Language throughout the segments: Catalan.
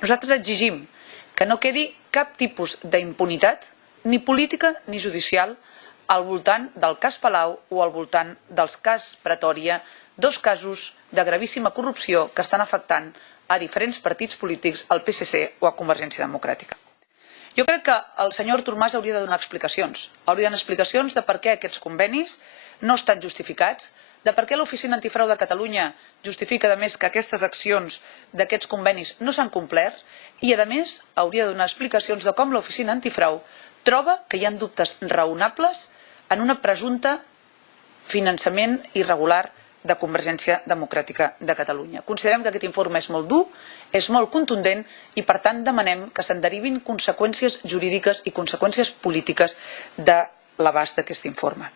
Nosaltres exigim que no quedi cap tipus d'impunitat, ni política ni judicial, al voltant del cas Palau o al voltant dels cas Pretòria, dos casos de gravíssima corrupció que estan afectant a diferents partits polítics, al PSC o a Convergència Democràtica. Jo crec que el senyor Artur Mas hauria de donar explicacions. Hauria de donar explicacions de per què aquests convenis no estan justificats, de per què l'Oficina Antifrau de Catalunya justifica, a més, que aquestes accions d'aquests convenis no s'han complert i, a més, hauria de donar explicacions de com l'Oficina Antifrau troba que hi ha dubtes raonables en un presumpte finançament irregular de Convergència Democràtica de Catalunya. Considerem que aquest informe és molt dur, és molt contundent i, per tant, demanem que se'n derivin conseqüències jurídiques i conseqüències polítiques de l'abast d'aquest informe.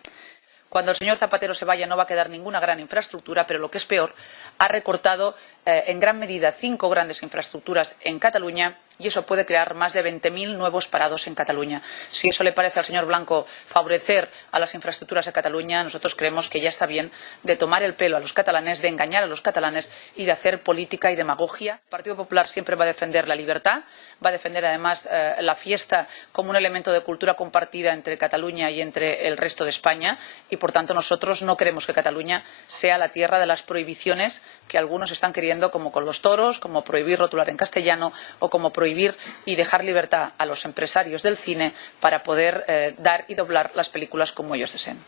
Cuando el señor Zapatero se vaya no va a quedar ninguna gran infraestructura, pero lo que es peor, ha recortado en gran medida 5 grandes infraestructuras en Cataluña y eso puede crear más de 20.000 nuevos parados en Cataluña. Si eso le parece al señor Blanco favorecer a las infraestructuras de Cataluña, nosotros creemos que ya está bien de tomar el pelo a los catalanes, de engañar a los catalanes y de hacer política y demagogia. El Partido Popular siempre va a defender la libertad, va a defender además la fiesta como un elemento de cultura compartida entre Cataluña y entre el resto de España y, por tanto, nosotros no queremos que Cataluña sea la tierra de las prohibiciones que algunos están queriendo, como con los toros, como prohibir rotular en castellano o como prohibir y dejar libertad a los empresarios del cine para poder dar y doblar las películas como ellos deseen.